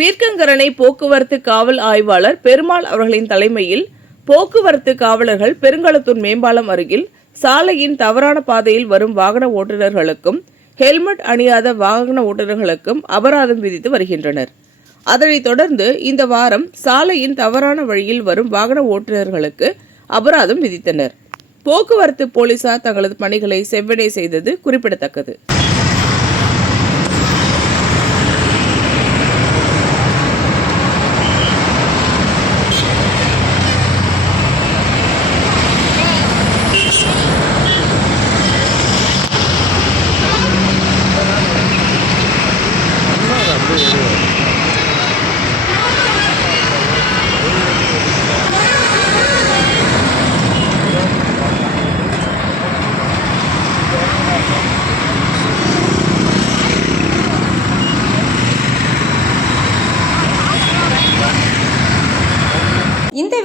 பீர்க்கங்கரணை போக்குவரத்து காவல் ஆய்வாளர் பெருமாள் அவர்களின் தலைமையில் போக்குவரத்து காவலர்கள் பெருங்களத்தூர் மேம்பாலம் அருகில் சாலையின் தவறான பாதையில் வரும் வாகன ஓட்டுநர்களுக்கும் ஹெல்மெட் அணியாத வாகன ஓட்டுநர்களுக்கும் அபராதம் விதித்து வருகின்றனர். அதனைத் தொடர்ந்து இந்த வாரம் சாலையின் தவறான வழியில் வரும் வாகன ஓட்டுநர்களுக்கு அபராதம் விதித்தனர். போக்குவரத்து போலீசார் தங்களது பணிகளை செவ்வனே செய்தது குறிப்பிடத்தக்கது இந்த